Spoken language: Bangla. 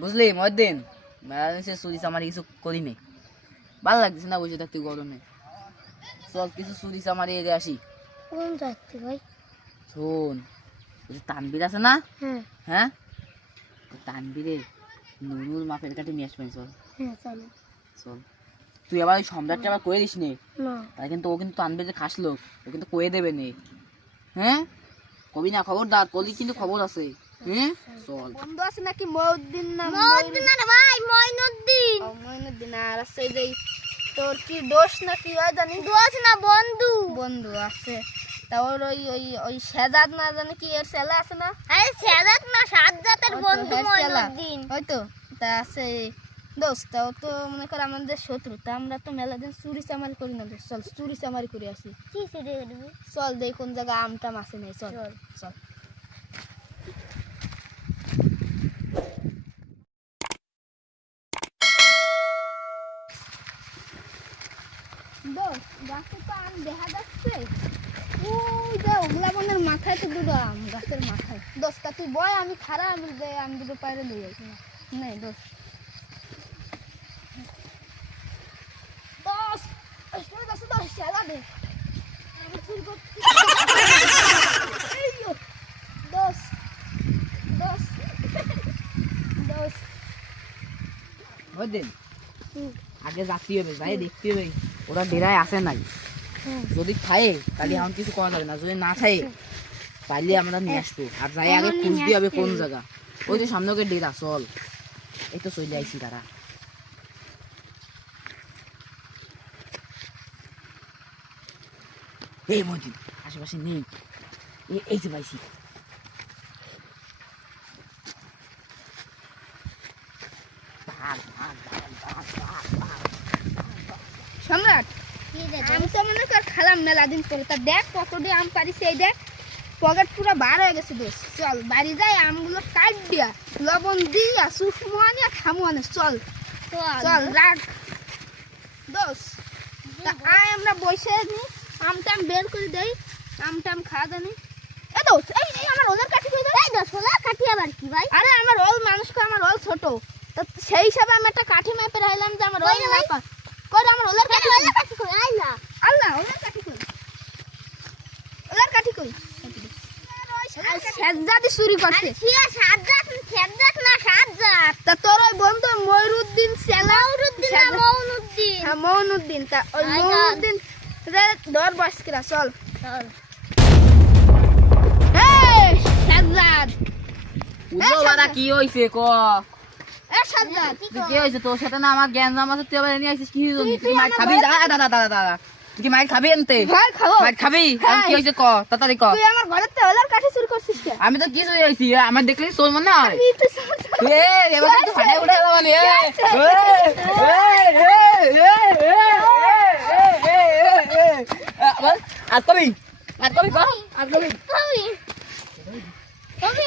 বুঝলি মহিউদ্দিন, মেলা দিন সে চুরি চামারি কিছু করি নেই, ভালো লাগতেছে না বসে থাকতে গরমে। চল কিছু চুরি চামারি এড়ে আসি। কোন যাচ্ছি ভাই? শোন, ওই যে তানবীর আছে না, হ্যাঁ হ্যাঁ তানবীরে নুরুল মাপের কাটে নিয়ে আসবেন। চল হ্যাঁ চলো। চল, তুই আবার ওই সম্রাটটা আবার কয়ে দিস নে, না তাই কিন্তু ও কিন্তু তানবীরে খাস লোক, ও কিন্তু কয়ে দেবে নে। হ্যাঁ কবি না, খবরদার কলি কিন্তু খবর আছে। হ্যাঁ চল। বন্ধু আছে নাকি মহিউদ্দিন? না মইনুদ্দিন না রে ভাই, মইনুদ্দিন। মহিউদ্দিন আর আছে এই যে তোর কি দোষ না কি হয় জানি, দোষ না বন্ধু। বন্ধু আছে। তারপর ওই ওই ওই সেজাদ না জানি কি এর ছেলে আছে না, আরে সাজাত না সাজ্জাতের ওই তো বন্ধু হের ছেলা। মইনুদ্দিন। ওই তো তা আছে দোস্ত, ও তো মনে কর আমাদের শত্রু, তা আমরা তো মেলা দিন চুরি চামারি করি না দোস্ত। চল চুরি চামারি করে আসি। কি সেরে করবি? চল দেখ কোন জায়গায় আমটাম আছে নাই। চল চল। দোস্ত গাছে তো আম দেখা যাচ্ছে, ওই যে ওগুলা বনের মাথায় তো দুটো আম গাছের মাথায়। দোস্ত তুই বয়, আমি খারা, আমি আম দুটো পায়রে লই যাই। নাই দোস্ত, দোস্ত ওই দোস্ত দোস্ত শালা দে, আমি চুরি করতে। এই যো, দোস্ত দোস্ত দোস্ত। মহিউদ্দিন, আগে যাচ্ছি হবে, যাই দেখতে হবে ওরা ডেরায় আসে নাই। যদি খায় তাহলে এখন কিছু করা যাবে না, যদি না খায় তাহলে আমরা নিয়ে আসবো। আর যাই আগে খুঁজতে হবে কোন জায়গা। ওই যে সামনে ওকে ডেরা। চল, এই তো চলে আইছি তারা। এই মহিউদ্দিন আশেপাশে নেই, এই যে পাইছি। সম্রাট, কি রে আম তো মনে কর খালাম মেলা দিন পরে, তা দেখ কতটি আম পারিস। এই দেখ পকেট পুরো বার হয়ে গেছে দোস্ত। চল বাড়ি যাই, আমগুলো কাট দিয়া লবণ দিয়া সুষমো আনি আর খামো আনে। চল চল রাখ দোস্ত। তা আয় আমরা বসে নি, আমটাম বের করে দেই, আমটাম খাওয়া জানি। এ দোস্ত, এই এই আমার ওদের কাঠি কই দে? এই দোষ হলো কাটি আবার কি ভাই? আরে আমার ওল মানুষকে, আমার ওল ছোট, তা সেই হিসাবে আমি একটা কাঠি মেপে রাখলাম যে আমার ওল কই রে ভাই? না পা। কই রে আমার ওলের কাঠি? হলো কাটি কই আইলা? আল্লাহ ওলের কাঠি কই? ওলের কাঠি কই? সেজ্জাদি চুরি করছে। আরে ঠিক আছে সাজ্জাত না সাজ্জাত। তা তোর ওই বন্ধু ময়ূরউদ্দিন সেলা, মইনুদ্দিন না মইনুদ্দিন। হ্যাঁ মইনুদ্দিন, তা ওই আয় মইনুদ্দিন রে ধর বসকিরা। চল চল। এই সেজ্জাদ, উজো বাড়া কি হইছে ক? এ সেজ্জাদ, কি হয়েছে তোর সাথে? না আমার জ্ঞান জাম আছে, তুই আবার নিয়ে আইছিস কি জন্য? তুই মাইর খাবি? দাঁড়া দাঁড়া দাঁড়া দাঁড়া, তুই কি মাইর খাবি এনতে? ভাই খাবো। মাইর খাবি? হ্যাঁ। কি হয়েছে ক, তাড়াতাড়ি ক। তুই আমার ঘরের তো ওলের কাঠি চুরি করছিস কে? আমি তো কি চুরি হয়েছি, আমার দেখলেই চোর মনে হয়। তুই তো সেজ্জাদ। এবার কিন্তু ফাটাই উঠে গেল মানে। আর কবি, আর কবি ক, আর কবি। আমি আমি